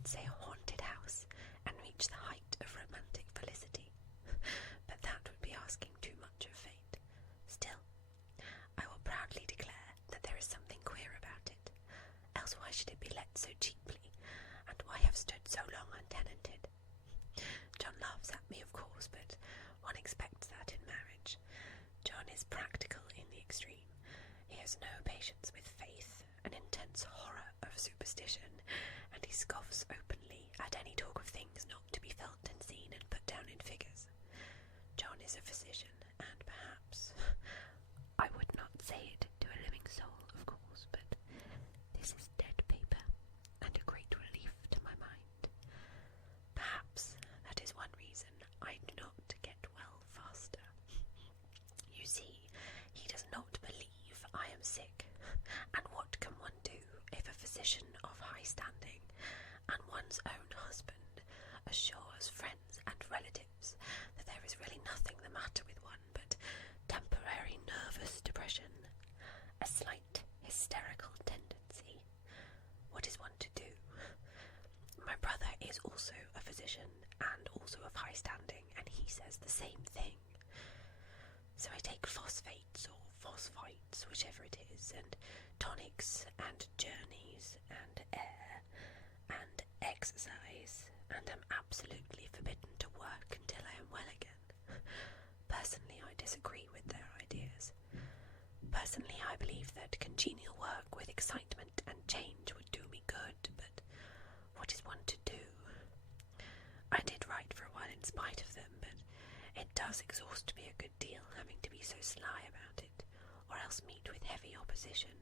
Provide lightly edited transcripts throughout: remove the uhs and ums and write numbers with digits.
would say a haunted house and reach the height of romantic felicity, but that would be asking too much of fate. Still, I will proudly declare that there is something queer about it, else why should it be let so cheaply, and why have stood so long untenanted? John laughs at me, of course, but one expects that in marriage. John is practical in the extreme. He has no patience with faith, an intense horror of superstition, and he scoffs openly at any talk of things not to be felt and seen and put down in figures. John is a physician, and perhaps, I would not say it to a living soul, of course, but this is dead paper, and a great relief to my mind. Perhaps that is one reason I do not get well faster. You see, he does not believe I am sick, and what can one do if a physician of high standing, and one's own husband, assures friends and relatives that there is really nothing the matter with one but temporary nervous depression, a slight hysterical tendency? What is one to do? My brother is also a physician, and also of high standing, and he says the same thing. So I take phosphates or phosphites, whichever it is, and tonics, and journeys, and air, and exercise, and am absolutely forbidden to work until I am well again. Personally, I disagree with their ideas. Personally, I believe that congenial work with excitement and change would do me good, but what is one to do? I did write for a while in spite of them, but it does exhaust me a good deal having to be so sly about it, or else meet with heavy opposition.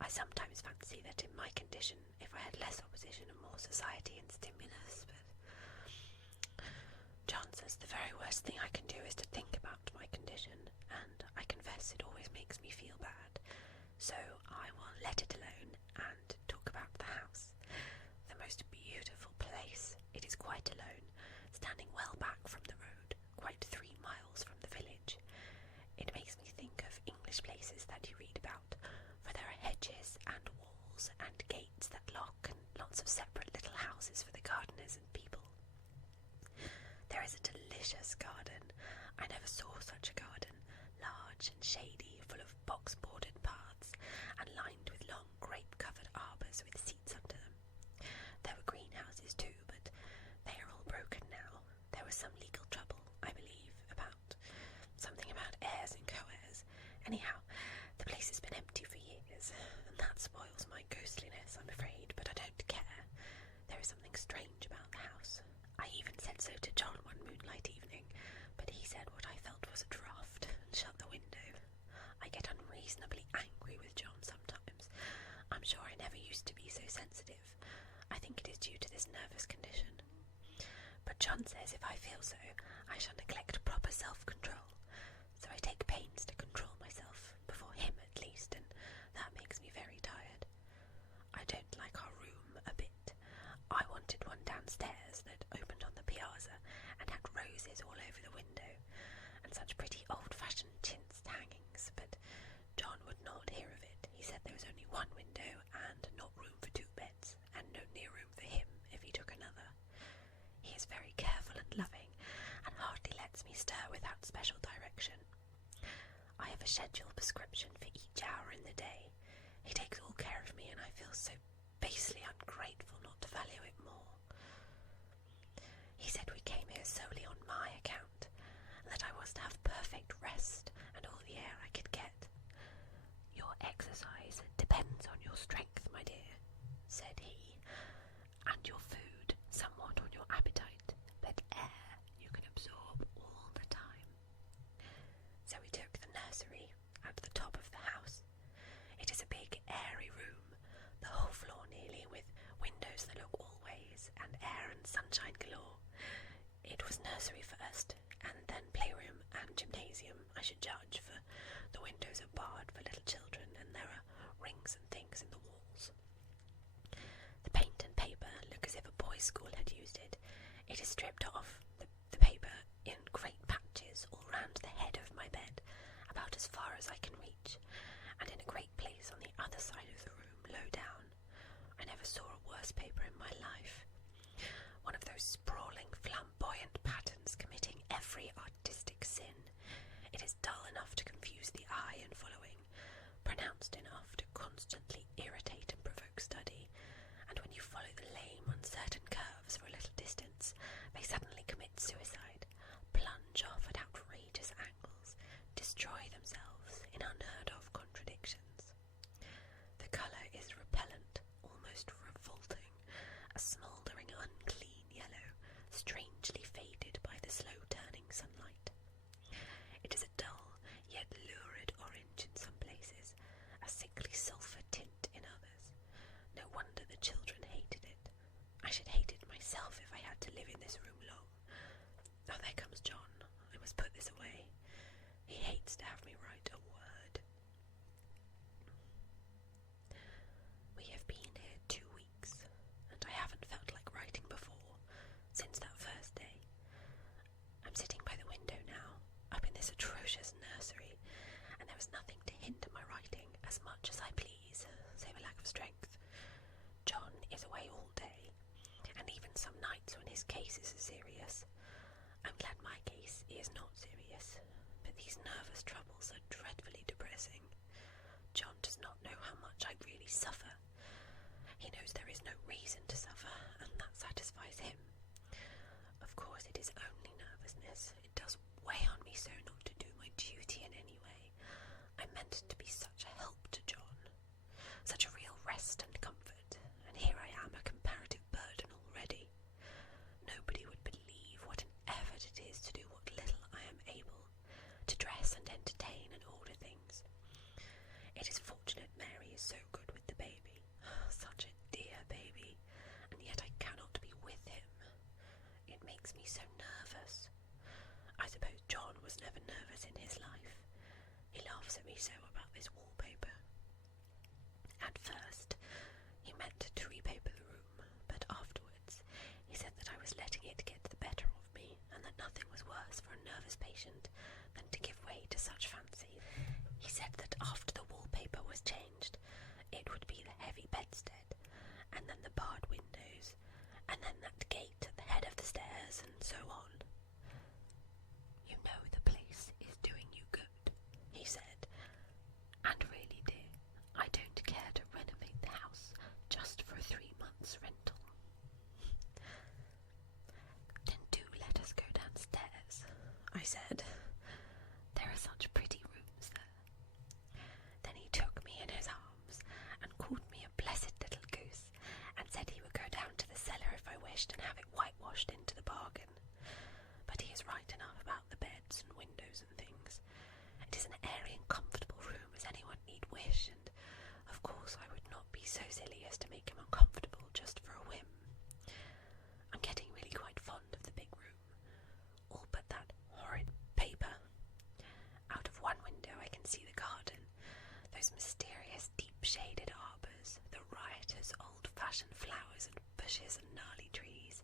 I sometimes fancy that in my condition, if I had less opposition and more society and stimulus, but John says the very worst thing I can do is to think about my condition, and I confess it always makes me feel bad, so I will let it alone and talk about the house. The most beautiful place. It is quite alone, standing well back from the road, quite 3 miles from the village. It makes me think of English places that you read about, for there are hedges and walls and gates that lock, and lots of separate little houses for the gardeners and people. There is a delicious garden. I never saw such a garden, large and shady, full of box-bordered paths, and lined with long grape-covered arbours with seats under them. There were greenhouses too, but they are all broken now. There was some legal trouble, I believe, about something about heirs and co-heirs. Anyhow, the place has been empty for years, and that spoils my ghostliness, I'm afraid, but I don't care. There is something strange about the house. I even said so to John one moonlight evening, but he said what I felt was a draught, and shut the window. I get unreasonably angry with John sometimes. I'm sure I never used to be so sensitive. I think it is due to this nervous condition. But John says if I feel so, I shall neglect proper self-control. So I take pains to control myself, before him at least, and that makes me very tired. I don't like our room a bit. I wanted one downstairs that opened on the piazza and had roses all over the window, and such pretty old-fashioned chintz hangings, but John would not hear of it. He said there was only one window and not room for 2 beds, and no near room for him if he took another. He is very careful and loving, and hardly lets me stir without special direction. I have a scheduled prescription for each hour in the day. He takes all care of me, and I feel so basely ungrateful not to value it more. He said we came here solely on my account, and that I was to have perfect rest and all the air I could get. Your exercise depends on your strength, my dear, said he, and your food somewhat on your appetite, but air you can absorb all the time. So we took the nursery at the top of the house. It is a big, airy room, the whole floor nearly, with windows that look all ways, and air and sunshine galore. It was nursery first, and then playroom and gymnasium, I should judge, for the windows are barred for little children, and there are rings and things in the walls. The paint and paper look as if a boys' school had used it. It is stripped off, the paper, in great patches all round the head of my bed, about as far as I can reach, and in a great place on the other side of the room, low down. I never saw a worse paper in my life. strangely faded by the slow-turning sunlight. It is a dull, yet lurid orange in some places, a sickly sulphur tint in others. No wonder the children hated it. I should hate it myself if I had to live in this room long. Oh, there comes John. I must put this away. He hates to have me write a word. We have been here 2 weeks, and I haven't felt like writing before, since that first day. I'm sitting by the window now, up in this atrocious nursery, and there is nothing to hinder my writing as much as I please, save a lack of strength. John is away all day, and even some nights when his cases are serious. I'm glad my case is not serious, but these nervous troubles are dreadfully depressing. John does not know how much I really suffer. He knows there is no reason to suffer, and that satisfies him. Of course, it is only nervousness. It does weigh on me so not to do my duty in any way. I meant to be such a help to John, such a real rest and comfort, and here I am a comparative burden already. Nobody would believe what an effort it is to do what little I am able, to dress and entertain and order things. It is fortunate Mary is so good with the baby, such a dear baby, and yet I cannot be with him. It makes me so nervous. I suppose John was never nervous in his life. He laughs at me so about this wallpaper. At first, he meant to repaper the room, but afterwards he said that I was letting it get the better of me, and that nothing was worse for a nervous patient than to give way to such fancy. He said that after the wallpaper was changed, it would be the heavy bedstead, and then the barred windows, and then that gate at the head of the stairs, and so on. You know the place is doing you good, he said, and really, dear, I don't care to renovate the house just for a 3 months' rental. Then do let us go downstairs, I said. There are such pretty rooms there. Then he took me in his arms and called me a blessed little goose, and said he would go down to the cellar if I wished and have it whitewashed into the bargain. But he is right enough about the beds and windows and things. It is an airy and comfortable room as anyone need wish, and of course I would not be so silly as to make him uncomfortable just for a whim. I'm getting really quite fond of the big room, all but that horrid paper. Out of one window I can see the garden, those mysterious deep-shaded arbours, the riotous old-fashioned flowers and bushes and gnarly trees.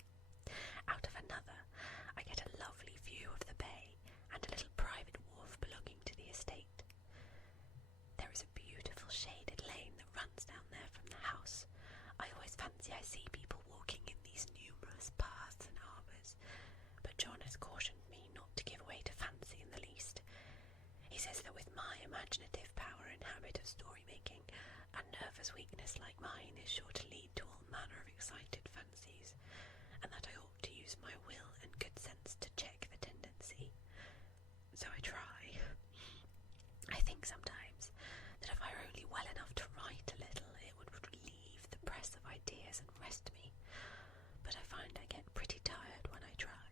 Out of another I get a lovely view of the bay and a little private wharf belonging to the estate. There is a beautiful shaded lane that runs down there from the house. I always fancy I see people walking in these numerous paths and arbours, but John has cautioned me not to give way to fancy in the least. He says that with my imaginative power and habit of story-making, a nervous weakness like mine is sure to lead to all manner of excited fancies, and that I ought to use my will and good sense to check the tendency. So I try. I think sometimes that if I were only well enough to write a little, it would relieve the press of ideas and rest me, but I find I get pretty tired when I try.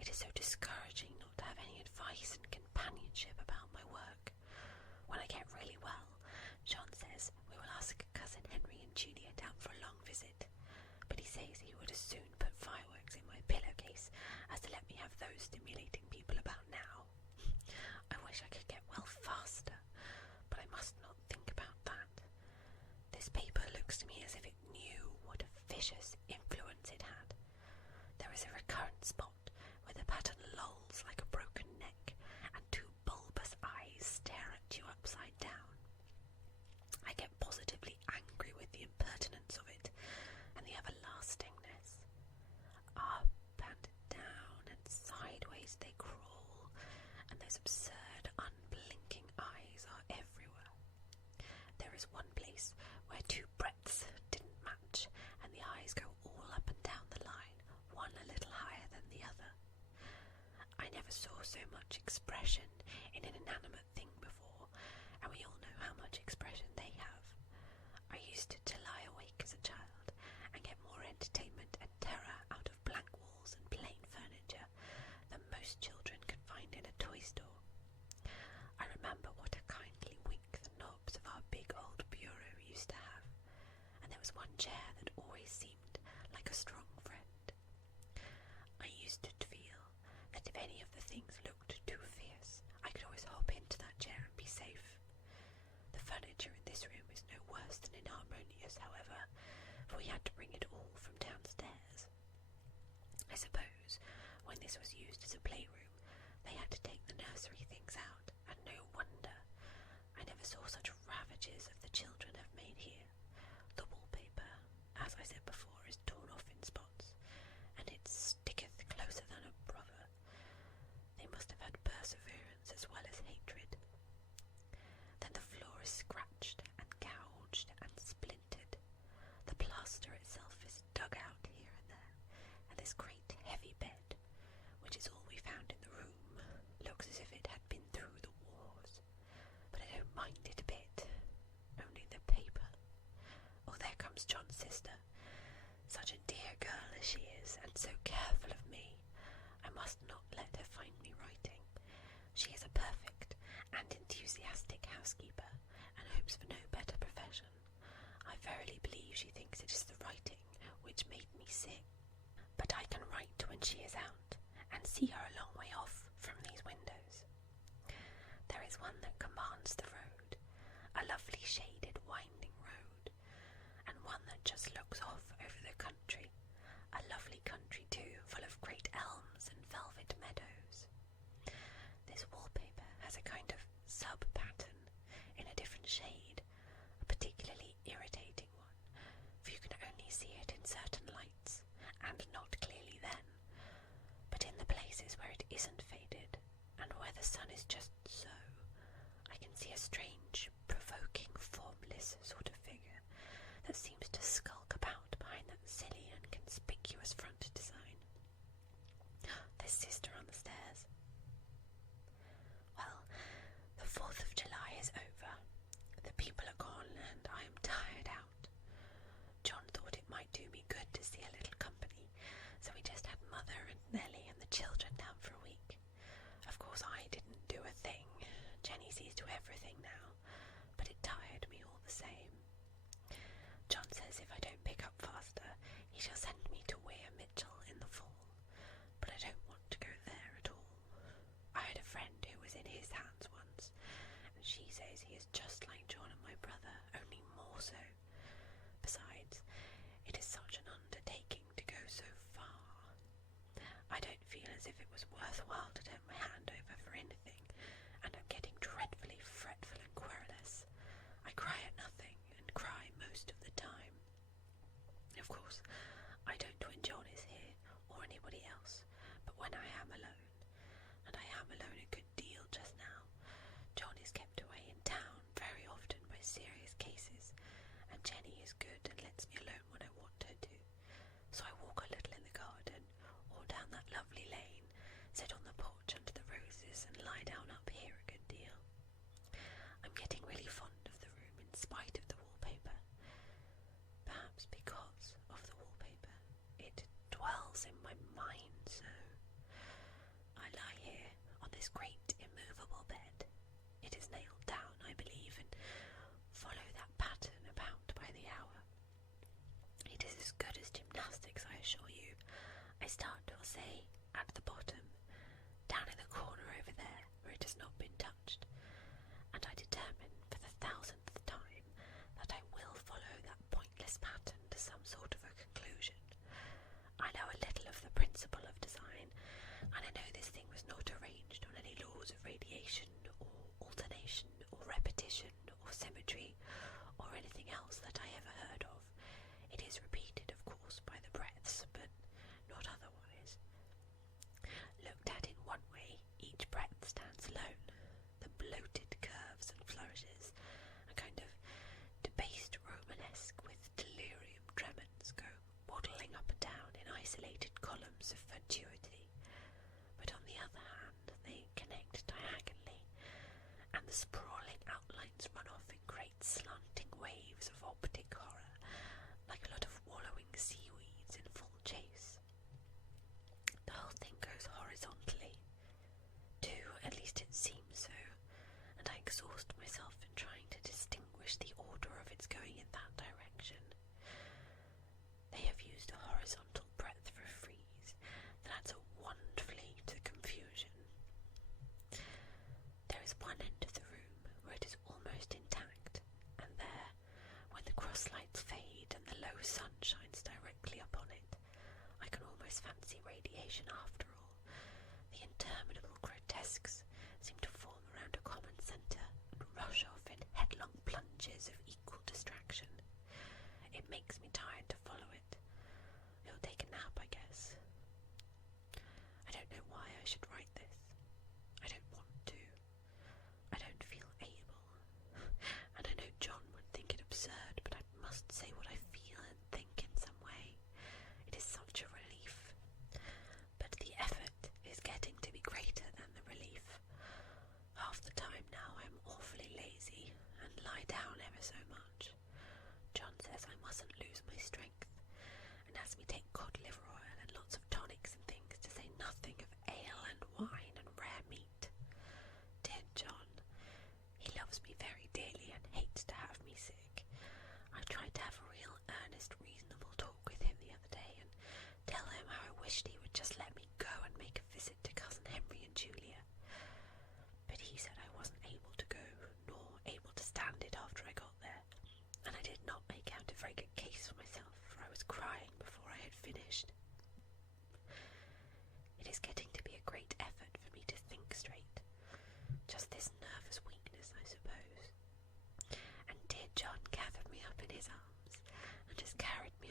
It is so discouraging not to have any advice and companionship about my work. When I get really well, John says we will ask Cousin Henry and Juliet out for a long visit, but he says he would as soon put fireworks in my pillowcase as to let me have those stimulating people about now. I wish I could get well faster, but I must not think about that. This paper looks to me as if it knew what a vicious influence it had. There is a recurrent spot where the pattern lolls like a broken neck, and 2 bulbous eyes stare at you upside down. I get positively angry with the impertinence of it, and the everlastingness. Up and down and sideways they crawl, and those absurd, unblinking eyes are everywhere. There is one place where 2 breadths didn't match, and the eyes go all up and down the line, one a little higher than the other. I never saw so much expression in an inanimate thing before, and we all know how much expression they have. I used to lie awake as a child and get more entertainment and terror out of blank walls and was one chair that always seemed like a strong friend. I used to feel that if any of the things looked too fierce, I could always hop into that chair and be safe. The furniture in this room is no worse than inharmonious, however, for we had to bring it all from downstairs. I suppose when this was used as a playroom, they had to take the nursery things out, and no wonder. I never saw such ravages as the children have made here. The wallpaper, as I said before, is torn off in spots, and it sticketh closer than a brother. They must have had perseverance as well as hatred. Then the floor is scratched and gouged and splintered. The plaster itself is dug out here and there, and this great heavy bed, which is all we found in the room, looks as if it had been through the wars. But I don't mind it a bit, only the paper. Oh, there comes John's sister. Such a dear girl as she is, and so careful of me. I must not let her find me writing. She is a perfect and enthusiastic housekeeper, and hopes for no better profession. I verily believe she thinks it is the writing which made me sick. But I can write when she is out, and see her a long way off from these windows. There is one that commands the road, a lovely shaded winding road, and one that just looks off over the country, a lovely country too, full of great elms and velvet meadows. This wallpaper has a kind of sub-pattern in a different shade, a particularly irritating one, for you can only see it in certain lights, and not clearly then. But in the places where it isn't faded, and where the sun is just so, I can see a strange, provoking, formless sort of figure that seems to skulk about behind that silly and conspicuous front design. There's sister on the stairs. Well, the 4th of July is over. The people are gone, and I am tired out. John thought it might do me good to see a little company, so we just had Mother and Nellie and the children down for a week. Of course, I didn't do a thing. Jenny sees to everything now, but it tired me all the same. John says if I don't pick up faster, he shall send me to Weir Mitchell in the fall, but I don't want to go there at all. I had a friend who was in his hands once, and she says he is just like John and my brother, only more so. Besides, it is such an undertaking to go so far. I don't feel as if it was worthwhile to turn my hand over for anything, and I'm getting dreadfully fretful and querulous. I cry at nothing, and cry most of the time. Of course, I don't when John is here, or anybody else, but when I am alone, and I am alone a good deal just now. John is kept away in town very often by serious cases, and Jenny is good and lets me alone when I want her to. So I walk a little in the garden, or down that lovely lane, sit on the porch under the roses, and lie down up here a good deal. I'm getting really fond of the room in spite of the wallpaper. Perhaps because of the wallpaper, it dwells in my mind so. I lie here on this great immovable bed. It is nailed down, I believe, and follow that pattern about by the hour. It is as good as gymnastics, I assure you. I start, or say, at the bottom, down in the corner over there, where it has not been touched, and I determine for the 1000th time that I will follow that pointless pattern to some sort of a conclusion. I know a little of the principle of design, and I know this thing was not arranged on any laws of radiation, or alternation, or repetition, or symmetry, or anything else that I ever heard of. It is repeated, of course, by the breadths, but not otherwise. Looked at in one way, each breadth stands alone. The bloated curves and flourishes, a kind of debased Romanesque with delirium tremens, go waddling up and down in isolated columns of fatuity. But on the other hand, they connect diagonally, and the sprawling outlines run off in great slanting waves of optic horror, like a lot of wallowing seaweeds in full chase. The whole thing goes horizontally, too, at least it seems so, and I exhaust myself in trying to distinguish the order of its going in that direction.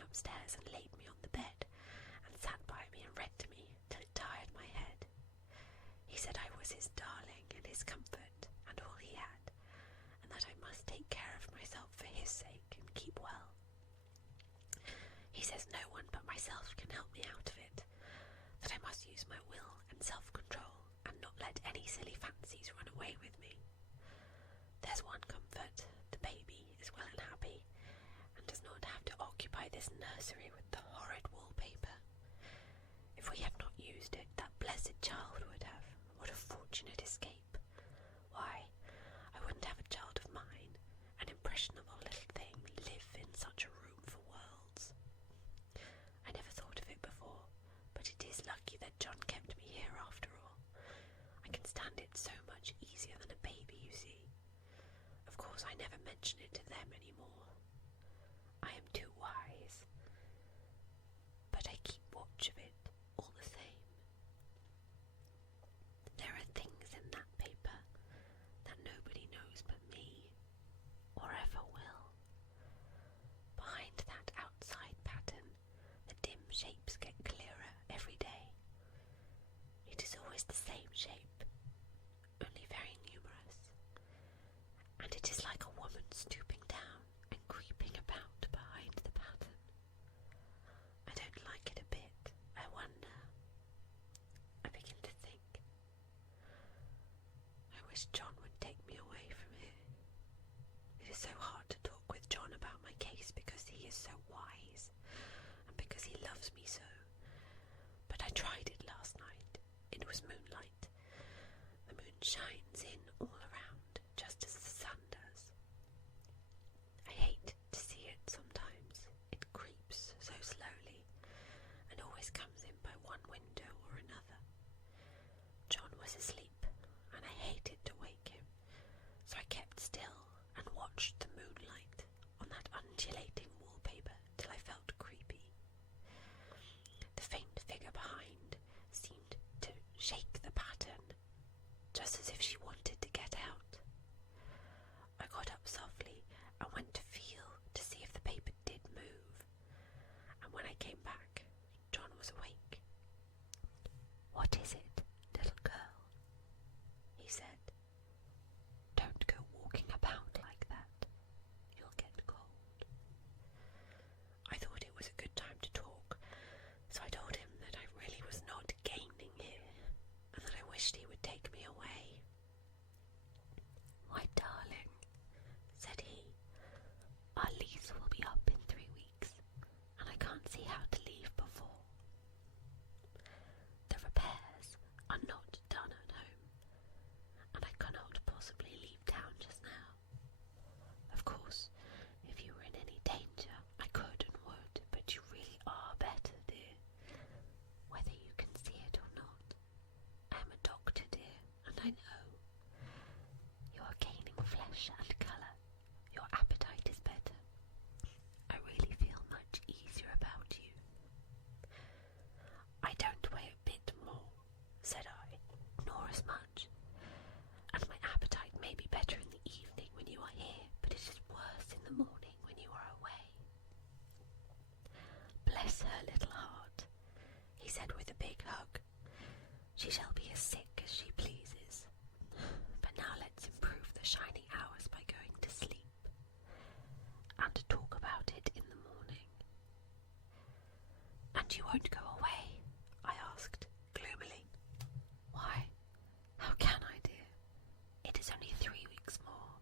upstairs and laid me on the bed, and sat by me and read to me till it tired my head. He said I was his darling and his comfort and all he had, and that I must take care of myself for his sake and keep well. He says no one but myself can help me out of it, that I must use my will and self-control and not let any silly fancies run away with me. There's one comfort, the baby is well and happy, and does not have to occupy this nursery with the horrid wallpaper. If we had not used it, that blessed child would have. What a fortunate escape! Why, I wouldn't have a child of mine, an impressionable little thing, live in such a room for worlds. I never thought of it before, but it is lucky that John kept me here after all. I can stand it so much easier than a baby, you see. Of course, I never mention it to them any more. I am too wise, but I keep watch of it all the same. There are things in that paper that nobody knows but me, or ever will. Behind that outside pattern, the dim shapes get clearer every day. It is always the same shape, only very numerous, and it is like a woman stooping down and creeping about behind the pattern. I don't like it a bit. I wonder. I begin to think. I wish John would take me away from here. It is so hard to talk with John about my case because he is so wise, and because he loves me so. But I tried it last night. It was moonlight. The moon shines in all around, just as the sun does. I hate to see it sometimes. It creeps so slowly, and always comes in by one window or another. John was asleep, and I hated to wake him, so I kept still and watched the moonlight on that undulating wallpaper till I felt creepy. The faint figure behind seemed to shake the pattern, just as if she wanted to get out. I got up softly and went to feel to see if the paper did move, and when I came back, John was awake. "What is it, little girl?" he said. "Don't go walking about like that. You'll get cold." I thought it was a good time to talk, so I told him that I really was not gaining here, and that I wished he would take me away. "My darling," said he, "our lease will be up in 3 weeks, and I can't see how to leave before. The repairs are not done at home, and I cannot possibly leave town just now. Of course, if you were in any danger, I could and would, but you really are better, dear, whether you can see it or not. I am a doctor, dear, and I know. You are gaining flesh and colour. Your appetite is better. I really feel much easier about you." "I don't weigh a bit more," said I, "nor as much, and my appetite may be better in the evening when you are here, but it is worse in the morning when you are away." "Bless her little heart," he said with a big hug. "She shall be as sick as she pleases. But now let's improve the shining hours by going to sleep, and talk about it in the morning." "And you won't go away?" I asked gloomily. "Why, how can I, dear? It is only 3 weeks more,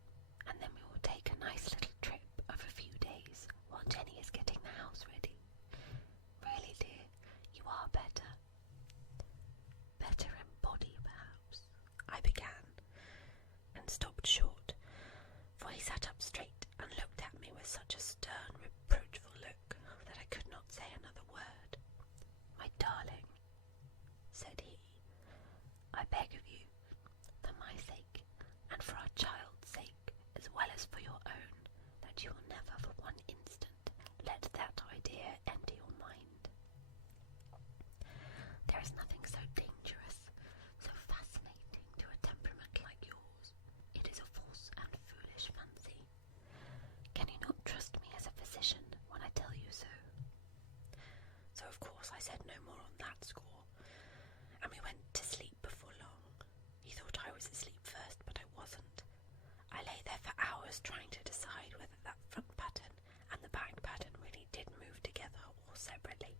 and then we will take a nice little trip of a few days while Jenny is getting the house ready. Really, dear, you are better. Better in body, perhaps," I began, and stopped short, for he sat up straight and looked at me with such a stern, reproachful look that I could not say another word. was trying to decide whether that front pattern and the back pattern really did move together or separately.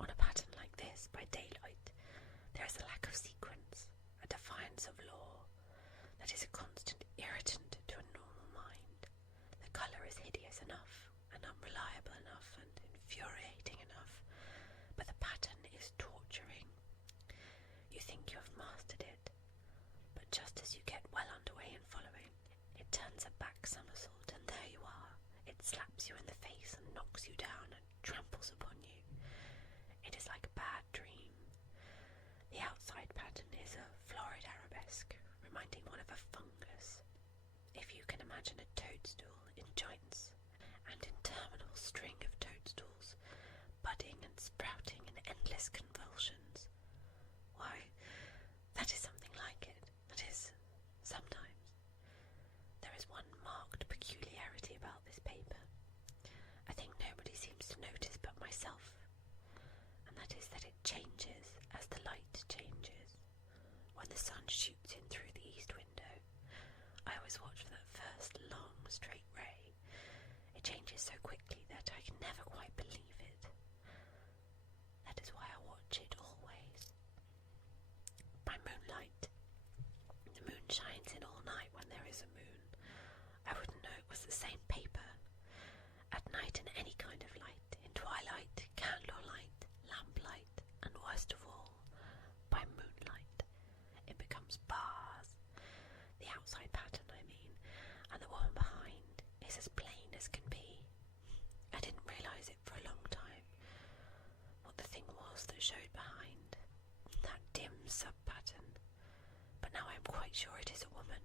On a pattern like this, by daylight, there is a lack of sequence, a defiance of law, that is a constant irritant to a normal mind. The colour is hideous enough, and unreliable enough, and infuriating enough, but the pattern is torturing. You think you have mastered it, but just as you get well underway in following, it turns a back somersault, and there you are. It slaps you in the face and knocks you down and tramples upon you. It is like a bad dream. The outside pattern is a florid arabesque, reminding one of a fungus. If you can imagine a toadstool in joints, and interminable string of toadstools, budding and sprouting in endless convulsions, why, that is something like it. That is, sometimes. There is one marked peculiarity about this paper. I think nobody seems to notice but myself, and that is that it changes as the light changes. When the sun shoots in through the east window, I always watch for that first long straight ray. It changes so quickly that I can never quite believe it. That is why I watch it always. By moonlight, the moon shines in all night when there is a moon. I wouldn't know it was the same paper. At night, in any kind of light, in twilight, candlelight, lamplight, and worst of all, by moonlight, it becomes bars. The outside pattern, I mean, and the one behind is as plain as can be. I didn't realise it for a long time, what the thing was that showed behind, that dim sub-pattern, but now I am quite sure it is a woman.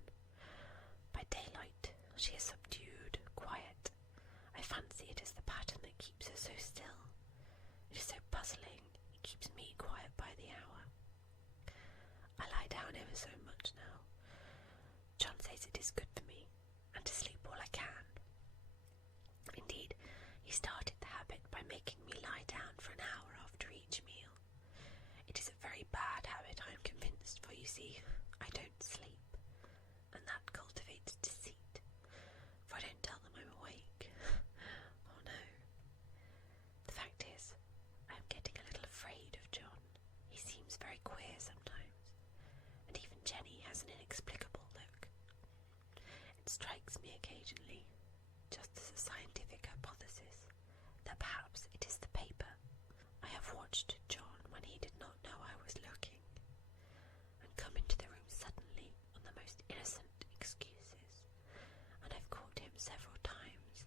By daylight, she is subdued, quiet. I fancy it is the pattern that keeps her so still. It is so puzzling, it keeps me quiet by the hour. I lie down ever so much now. John says it is good for me, and to sleep all I can. Indeed, he started the habit by making me lie down for an hour after each meal. It is a very bad habit, I am convinced, for you see, I don't sleep, and that cultivates deceit, for I don't tell them I'm awake. Oh no. The fact is, I am getting a little afraid of John. He seems very queer sometimes, and even Jenny has an inexplicable look. It strikes me occasionally, just as a scientific hypothesis, that perhaps it is the paper. I have watched John when he did not know I was looking, and come into the room suddenly on the most innocent excuses, and I've caught him several times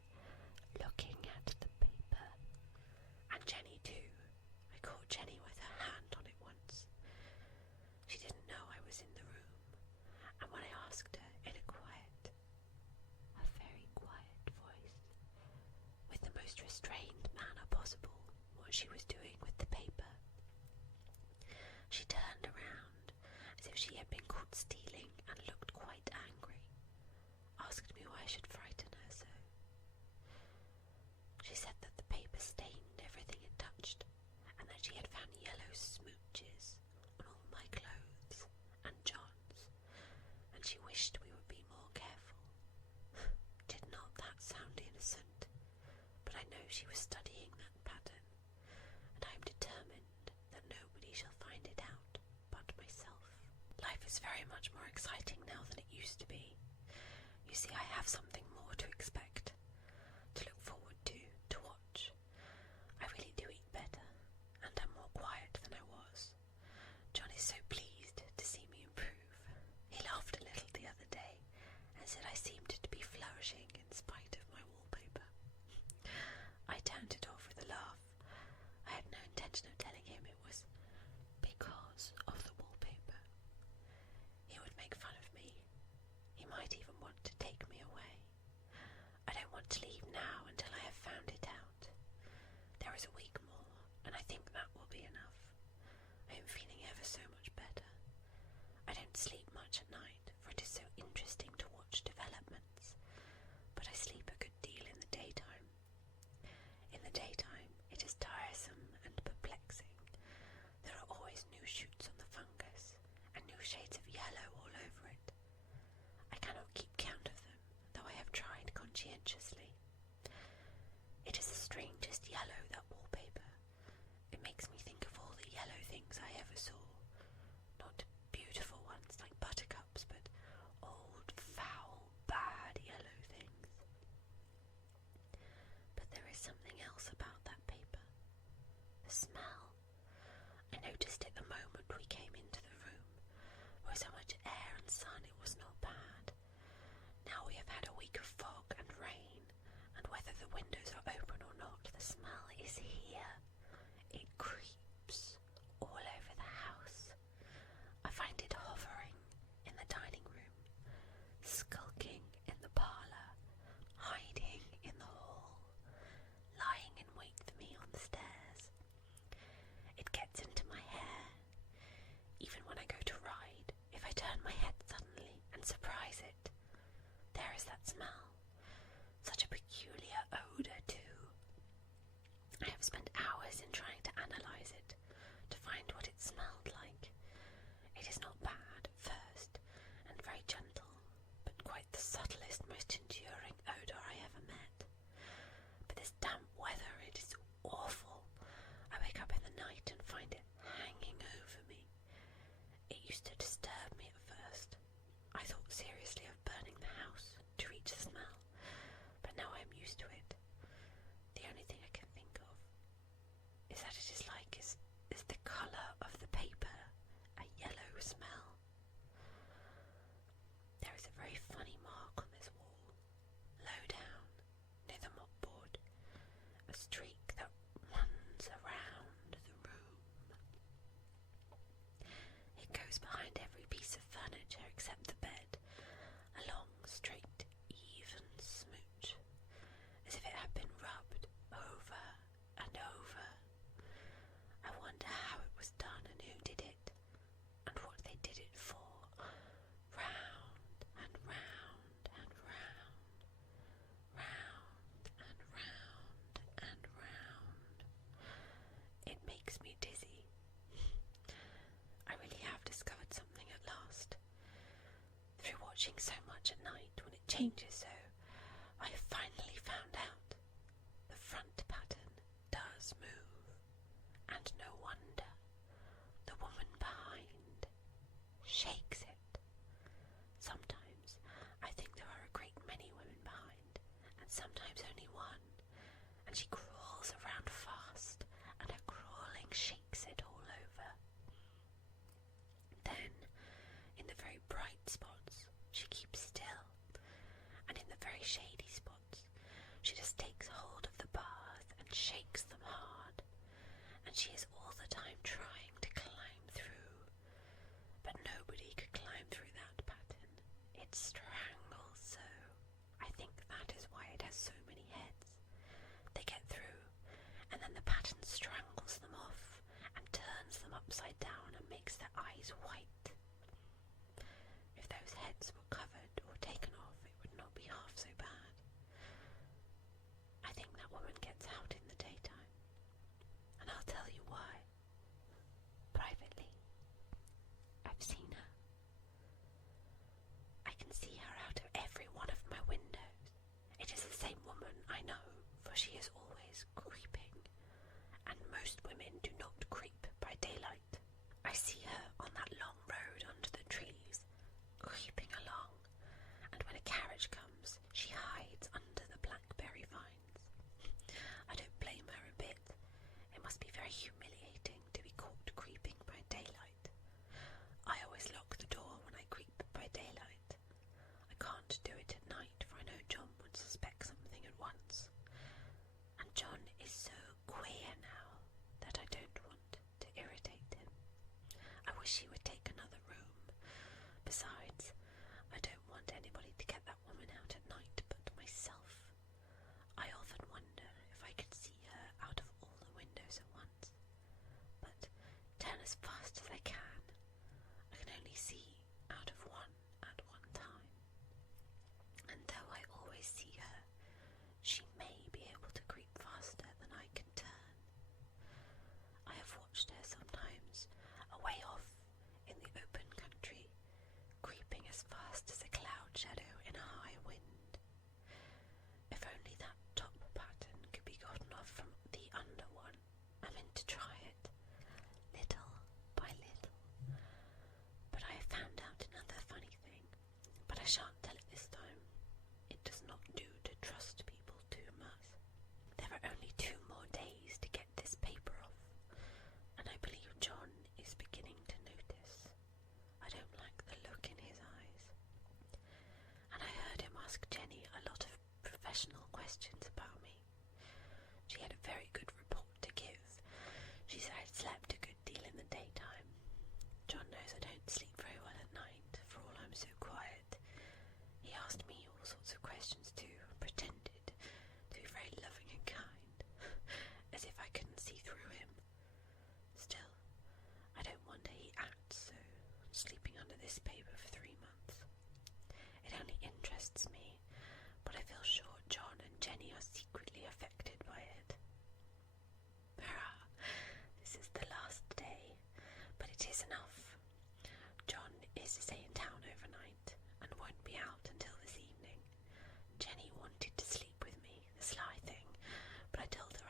looking at the paper. And Jenny too. I caught Jenny with her hand on it once. She didn't know I was in the room, and when I asked her in a very quiet voice, with the most restrained manner possible, what she was doing with the paper, she turned around as if she had been caught stealing and looked quite angry, asked me why I should frighten her so. She said that the paper stained everything it touched, and that she had found yellow smooches on all my clothes and John's, and she wished we would be more careful. Did not that sound innocent? But I know she was studying that pattern, and I am determined that nobody shall find it out but myself. Life is very much more exciting now than it used to be. You see, I have something more to expect, to look forward to watch. I really do eat better, and am more quiet than I was. John is so pleased to see me improve. He laughed a little the other day, and said I seemed to be flourishing in spite of my wallpaper. I turned it off with a laugh. I had no intention of telling him it was because of the wallpaper. He would make fun of me. He might even want to take me away. noticed it the moment we came into the room. There was so much air and sun, it was not bad. Now we have had a week of fog and rain, and whether the windows are open or not, the smell is here. It creeps all over the house. I find it hovering in the dining room, skulking in the parlour, hiding in the hall, lying in wait for me on the stairs. It gets into my hair. Even when I go to ride, if I turn my head suddenly and surprise it, there is that smell. Such a peculiar odour too. I have spent hours in trying to analyse it, to find what it smelled like. It is not bad at first, and very gentle, but quite the subtlest, most enduring odour I ever met. But this damp weather, it is awful. I wake up in the night and find it hanging over me. It used to disturb me at first. I thought seriously of burning the house to reach the smell, but now I am used to it. The only thing I can think of is that it is the colour of the paper, a yellow smell. There is a very funny mark on this wall, low down, near the mopboard, a streak that runs around the room. It goes behind every piece of furniture except the bed, a long, straight, even smooch, as if it had been rubbed over and over. I wonder how it was done and who did it, and what they did it for. Round and round and round, round and round and round. It makes me dizzy. I really have discovered something at last. Through watching so much at night when it changes so, I have finally found out. The front pattern does move, and no wonder. The woman behind shakes it. Sometimes I think there are a great many women behind, and sometimes only one, and she crawls around fast, and her crawling shakes it all over. Then, in the very bright spots, she keeps still, and in the very shady spots, she just takes hold of the bars and shakes them hard, and she is all the time trying to climb through. But nobody could climb through that pattern. It strangles so. I think that is why it has so many heads. They get through, and then the pattern strangles them off and turns them upside down and makes their eyes white. If those heads were covered or taken off, it would not be half so bad. I think that woman gets out in the daytime, and I'll tell you why.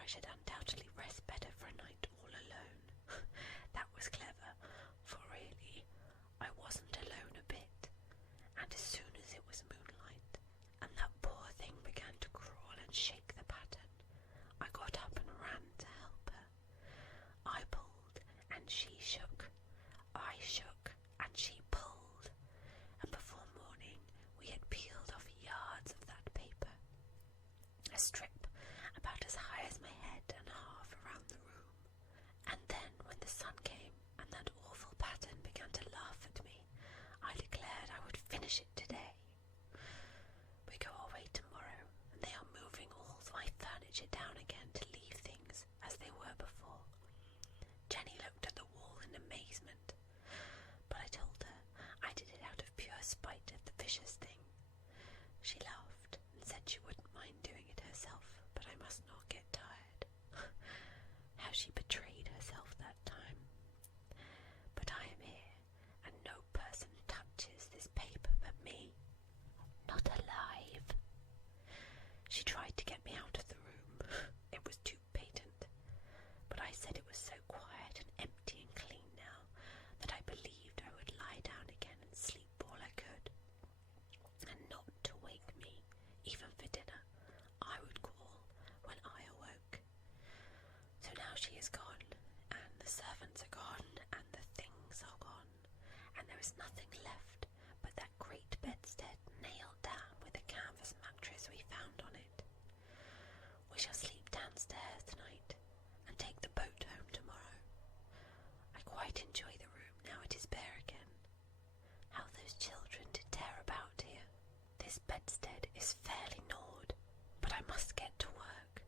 should undoubtedly rest better for a night all alone. That was clever, for really, I wasn't alone a bit, and as soon as it was moonlight, and that poor thing began to crawl and shake the pattern, I got up and ran to help her. I pulled, and she shook. I shook, and she pulled, and before morning we had peeled off yards of that paper, a strip about as high as my head and half around the room. And then when the sun came and that awful pattern began to laugh at me, I declared I would finish it today. We go away tomorrow, and they are moving all my furniture down again to leave things as they were before. Jenny looked at the wall in amazement, but I told her I did it out of pure spite at the vicious thing. She laughed and said she wouldn't mind doing it herself, but I must not get tired. How she betrayed herself that time. But I am here, and no person touches this paper but me. Not alive. She tried to get me out of the room. It was too patent, but I said it was so quiet and empty and clean now that I believed I would lie down again and sleep all I could, and not to wake me, even for dinner, I would call when I awoke. So now she is gone, and the servants are gone, and the things are gone, and there is nothing left but that great bedstead nailed down with a canvas mattress we found on it. We shall sleep downstairs tonight, and take the boat home tomorrow. I quite enjoy the room now it is bare again. How those children did tear about here. This bedstead is fairly gnawed, but I must get to work.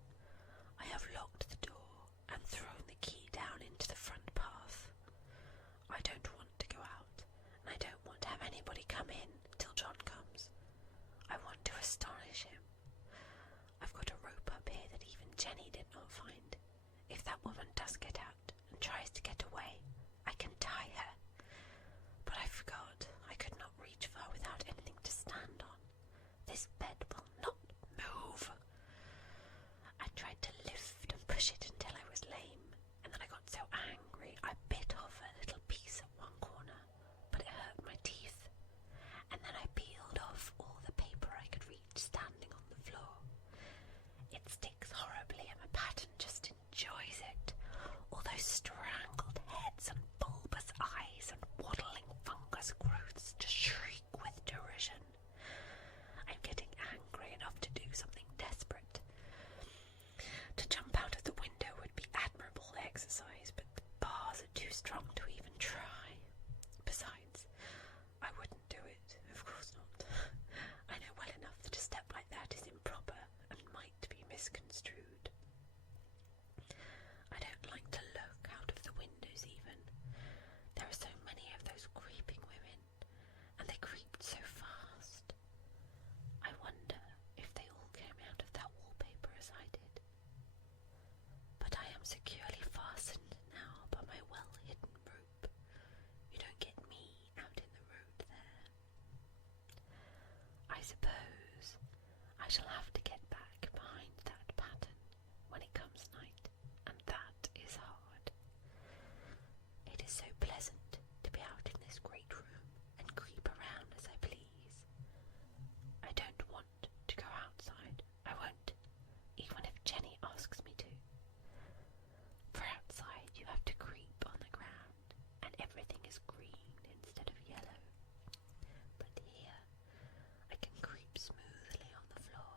I have locked the door and thrown the key down into the front path. I don't want to go out, and I don't want to have anybody come in till John comes. I want to astonish him. I've got a rope up here that even Jenny did not find. If that woman does get out and tries to get away, I can tie her. But I forgot I could not reach far without anything to stand on. This bed will not move. I tried to lift and push it until I was lame, and then I got so angry I bit off a little piece at one corner, but it hurt my teeth. And then I peeled off all the paper I could reach standing on the floor. It sticks horribly, and my pattern just enjoys it. All those strangled heads and bulbous eyes and waddling fungus growths to shriek with derision. I'm getting angry enough to do something desperate. To jump out of the window would be admirable exercise, but the bars are too strong to even try. Besides, I wouldn't do it, of course not. I know well enough that a step like that is improper and might be misconstrued. I don't like to look out of the windows even. There are so many of those creeping women, and they creeped so fast. I wonder if they all came out of that wallpaper as I did. But I am securely fastened now by my well-hidden rope. You don't get me out in the road there. I suppose I shall have to get back behind that pattern when it comes night, and that is hard. It is so pleasant to be out in this great room and creep around as I please. I don't want to go outside. I won't, even if Jenny asks me to. For outside you have to creep on the ground, and everything is green instead of yellow. But here I can creep smoothly on the floor,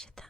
should thank